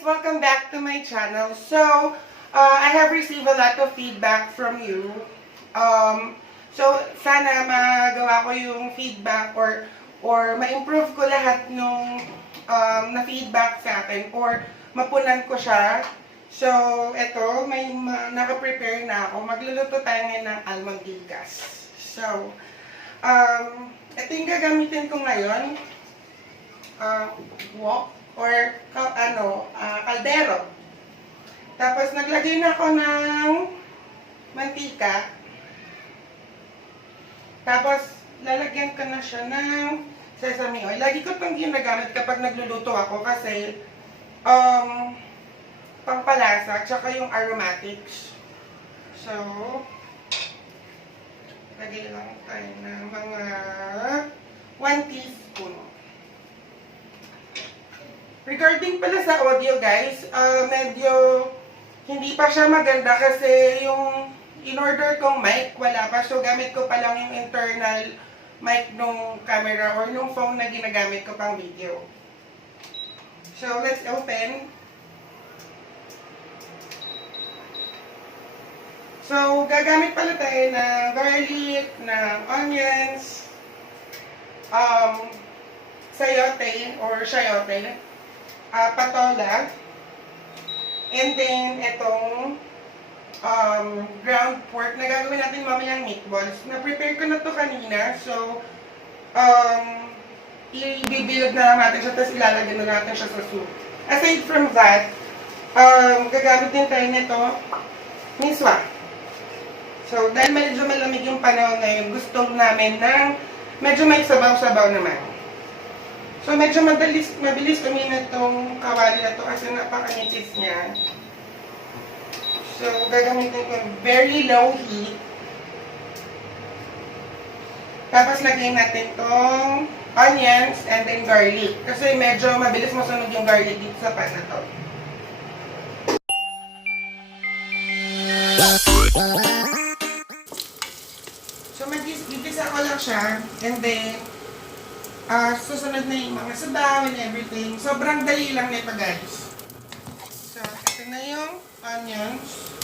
Welcome back to my channel. So, I have received a lot of feedback from you. Sana magawa ko yung feedback or ma-improve ko lahat nung na-feedback sa akin or mapunan ko siya. So, eto, may naka-prepare na ako. Magluluto tayo ngayon ng almondigas. So, ito yung gagamitin ko ngayon. Wok or kaldero. Tapos naglagay na ako ng mantika. Tapos lalagyan ko na siya ng sesame oil. Lagi ko itong ginagamit kapag nagluluto ako kasi pangpalasa at saka yung aromatics. So, lagay lang tayo ng mga 1 teaspoon. Regarding pala sa audio guys, medyo hindi pa siya maganda kasi yung in-order kong mic, wala pa. So gamit ko pa lang yung internal mic nung camera or nung phone na ginagamit ko pang video. So let's open. So gagamit pala tayo ng garlic, ng onions, sayote or shayote, patola, and then itong ground pork na gagawin natin mamayang meatballs. Na-prepare ko na to kanina, so i-build na lang natin siya, tapos ilalagyan na natin siya sa soup. Aside from that, gagamit din tayo nito, misua. So, dahil medyo malamig yung panahon ngayon, gusto namin ng medyo may sabaw-sabaw naman. So, medyo mabilis uminit itong kawali na to kasi napakanipis niya. So, gagamitin ko very low heat. Tapos, lagyan natin itong onions and then garlic. Kasi medyo mabilis masunog yung garlic dito sa pan na to. So, mag-gisa ko lang siya and then susunod na yung mga sabaw and everything. Sobrang dali lang nito guys. So, ito na yung onions.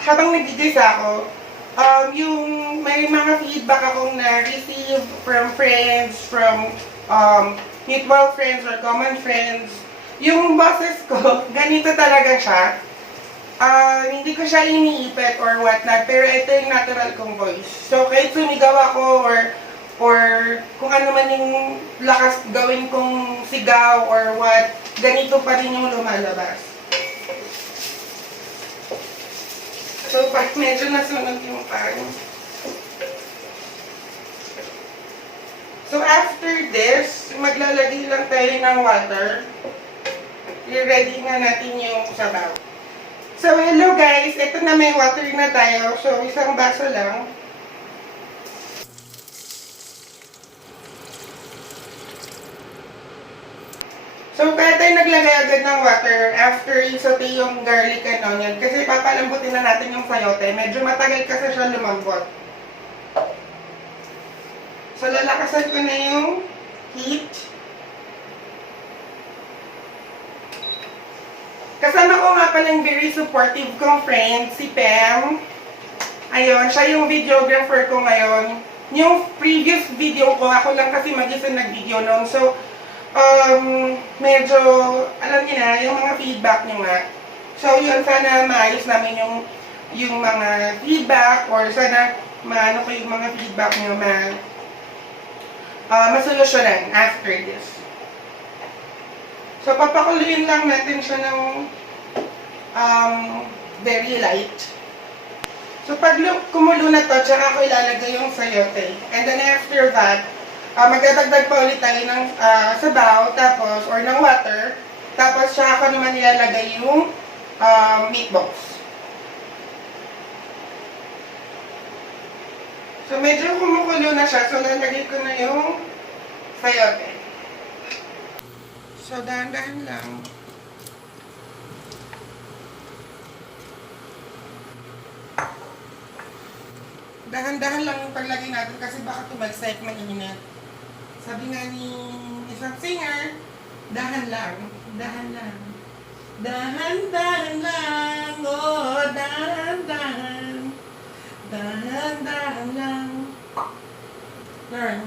Habang nagigisa ako, yung may mga feedback akong na-receive from friends, from mutual friends or common friends. Yung boses ko, ganito talaga siya. Hindi ko siya iniipit or whatnot, pero ito yung natural kong voice. So, kahit sumigaw ako or kung ano man yung lakas gawin kong sigaw or what, ganito pa rin yung lumalabas. So, pag medyo nasunog yung pan. So, after this, maglalagay lang tayo ng water. I-ready na natin yung sabaw. So, hello guys! Ito na, may water na tayo. So, isang baso lang. So, kaya tayo naglagay agad ng water after i-saute yung garlic and onion. Kasi papalambutin na natin yung sayote. Medyo matagal kasi siya lumambot. So, lalakasan ko na yung heat. Kasama ko nga palang very supportive kong friend, si Pam. Ayun, siya yung videographer ko ngayon. Yung previous video ko, ako lang kasi mag-isa nag-video noon. So, medyo, alam niyo na, yung mga feedback niyo nga. So, yun, sana maayos namin yung mga feedback or sana maano ko yung mga feedback niyo masolusyonan after this. So, papakuluin lang natin siya ng very light. So, pag kumulo na to, tsaka ko ilalagay yung sayote. And then after that, magdadagdag pa ulit tayo ng sabaw, tapos, or ng water. Tapos, tsaka ko naman ilalagay yung meatballs. So, medyo kumukulo na siya. So, lalagay ko na yung sayote. So, dahan-dahan lang. dahan-dahan lang yung paglagay natin kasi baka tumalsik, mainit. Sabi nga ni isang singer, dahan lang, dahan lang. Dahan-dahan lang, oh, dahan-dahan. Dahan-dahan lang. Learn.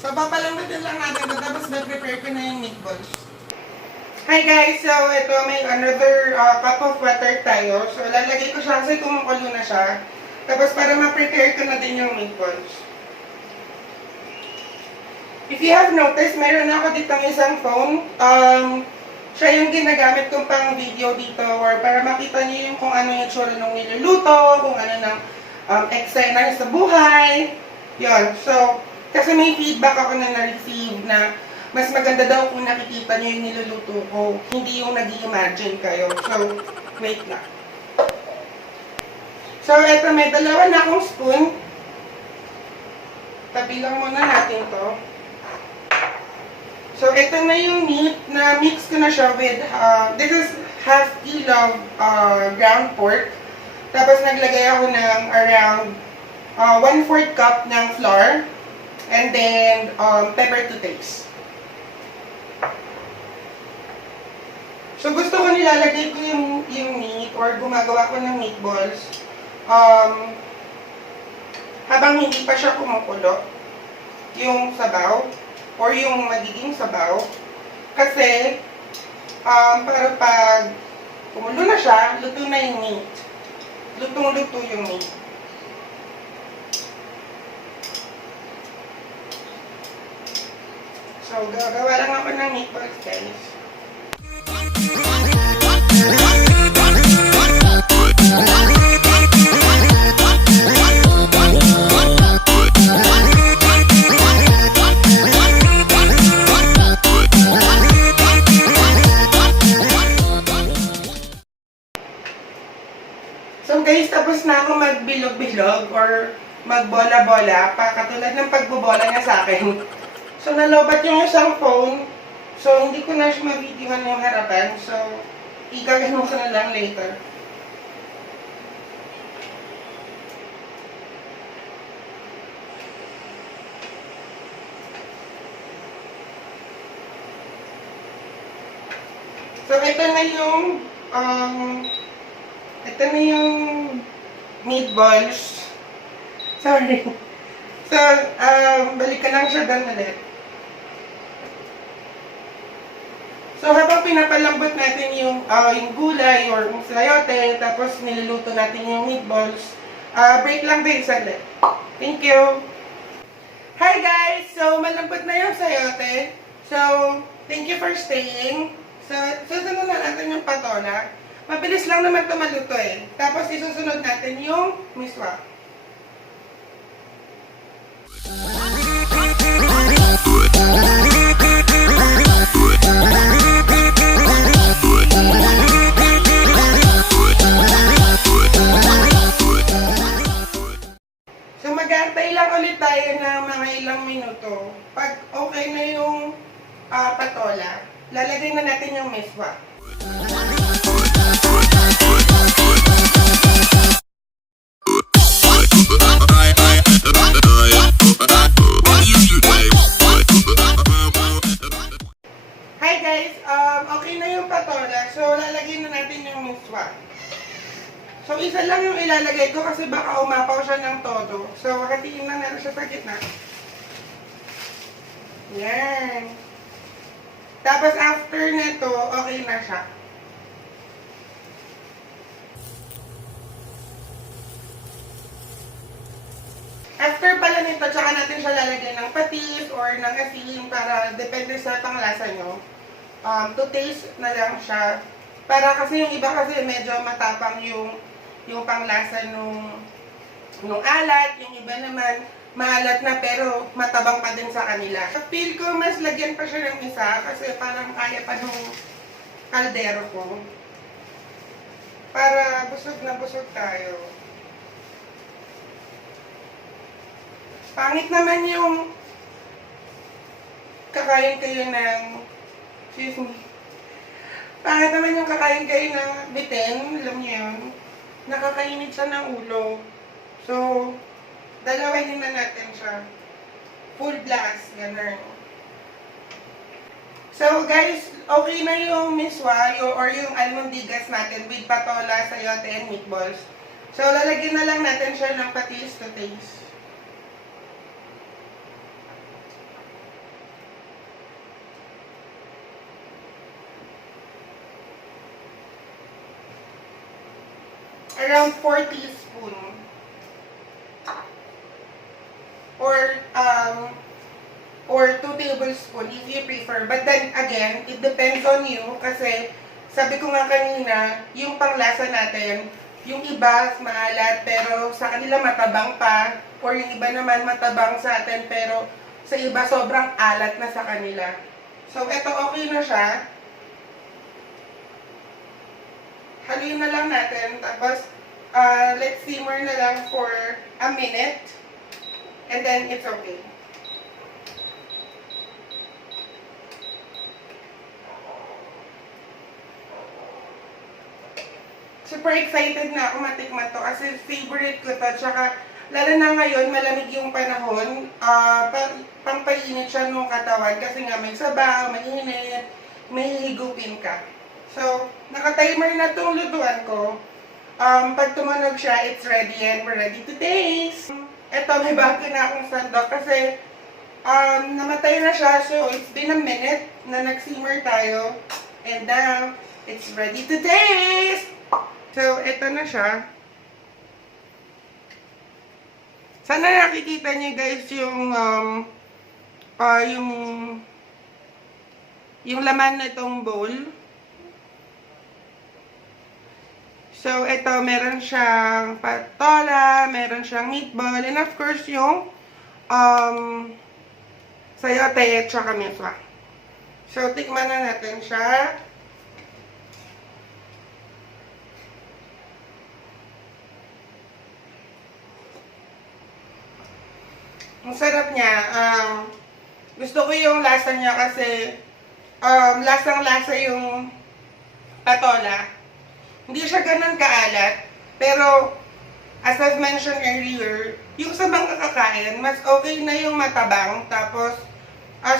So, papalambutin lang natin ito, tapos mag-prepare ko na yung meatballs. Hi guys! So, ito may another cup of water tayo. So, lalagay ko siya kasi kumukulo na siya. Tapos, para ma-prepare ko na din yung meatballs. If you have noticed, mayroon ako ditong isang phone. Siya yung ginagamit kong pang video dito or para makita niyo yung kung ano yung tsura nung niluluto, kung ano ng eksena sa buhay. Yun. So, kasi may feedback ako na na-receive na mas maganda daw kung nakikita niyo yung niluluto ko, hindi yung nag-i-imagine kayo. So, wait na. So, eto may dalawa na akong spoon. Tabilang muna natin to. So, ito na yung meat na mix ko na siya with, this is half kilo ground pork. Tapos, naglagay ako ng around 1/4 cup ng flour. And then, pepper to taste. So, gusto ko nilalagay ko yung meat or gumagawa ko ng meatballs habang hindi pa siya kumukulo yung sabaw or yung magiging sabaw. Kasi, para pag kumulo na siya, luto na yung meat. Lutong-luto yung meat. So, gagawa lang ako ng meatballs, guys. So guys, tapos na ako magbilog-bilog or magbola-bola, katulad ng pagbobola niya sa akin. So nalobat yung isang phone, so hindi ko na siya ma-videohan yung harapan, so igagano ko na lang later. So ito na yung meatballs. Sorry. So, balikan lang siya doon ulit. So, habang pinapalambot natin yung gulay or yung sayote, tapos niluluto natin yung meatballs, break lang din saglit. Thank you! Hi guys! So, malambot na yung sayote. So, thank you for staying. So, susunod na natin yung patola. Mabilis lang naman ito maluto eh. Tapos, isusunod natin yung miswa. So, mag-aantay lang ulit tayo ng mga ilang minuto. Pag okay na yung patola, lalagay na natin yung miswa. Hi guys, okay na yung patola. So, lalagay na natin yung miswa. So, isa lang yung ilalagay ko kasi baka umapaw siya ng todo. So, hatiin lang natin siya sa gitna. Yan. Tapos, after nito, okay na siya. After pala nito, tsaka natin siya lalagyan ng patis or ng asin para depende sa panglasa nyo. To taste na lang siya. Para kasi yung iba kasi medyo matapang yung panglasa nung alat. Yung iba naman maalat na pero matabang pa din sa kanila. Feel ko mas lagyan pa siya ng isa kasi parang kaya pa nung kaldero ko. Para busog na busog tayo. Pangit naman yung kakain kayo ng, excuse me, pangit naman yung kakain kayo ng bitin, alam niyo yun, nakakainit siya ng ulo. So, dalawahin na natin siya. Full blast, ganun. So guys, okay na yung miswa or yung almondigas natin with patola, sayote, and meatballs. So lalagyan na lang natin siya ng patis to taste. Around 4 teaspoons. Or 2 tablespoons if you prefer. But then again, it depends on you kasi sabi ko nga kanina, yung panglasa natin, yung iba maalat pero sa kanila matabang pa, or yung iba naman matabang sa atin pero sa iba sobrang alat na sa kanila. So eto okay na siya. Haluin na lang natin tapos let's simmer na lang for a minute and then it's okay. Super excited na ako matikman to kasi favorite ko to. Tsaka, lalo na ngayon, malamig yung panahon. Pampainit siya ng katawan kasi nga may sabaw, mainit, may higupin ka. So, naka-timer na itong lutuan ko. Pag tumunog siya, it's ready and we're ready to taste. Ito, may bago na akong sandok kasi namatay na siya. So, it's been a minute na nag-simmer tayo. And now, it's ready to taste! So, ito na siya. Sana nakikita niyo guys yung laman na itong bowl. So, ito, meron siyang patola, meron siyang meatball, and of course, yung sayote at saka miswa. So, tikman na natin siya. Ang sarap niya. Gusto ko yung lasa niya kasi lasang-lasa yung patola. Hindi siya ganun kaalat. Pero, as I've mentioned earlier, yung sa mga kakain, mas okay na yung matabang. Tapos,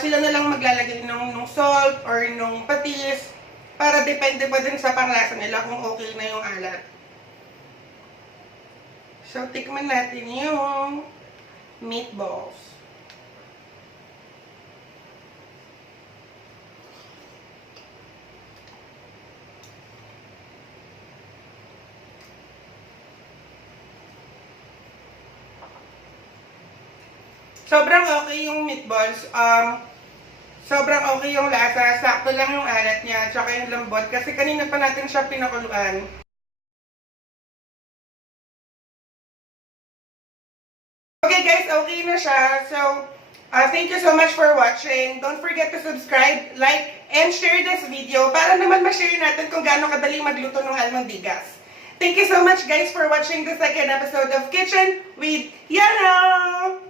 sila na lang maglalagay ng salt or ng patis para depende pa din sa panglasa nila kung okay na yung alat. So, tikman natin yung meatballs. Sobrang okay yung meatballs. Sobrang okay yung lasa. Sakto lang yung alat niya, tsaka yung lambot. Kasi kanina pa natin siya pinakuluan. Okay guys, okay na siya. So, thank you so much for watching. Don't forget to subscribe, like, and share this video para naman ma-share natin kung gaano kadaling magluto ng almondigas. Thank you so much guys for watching the second episode of Kitchen with Yana!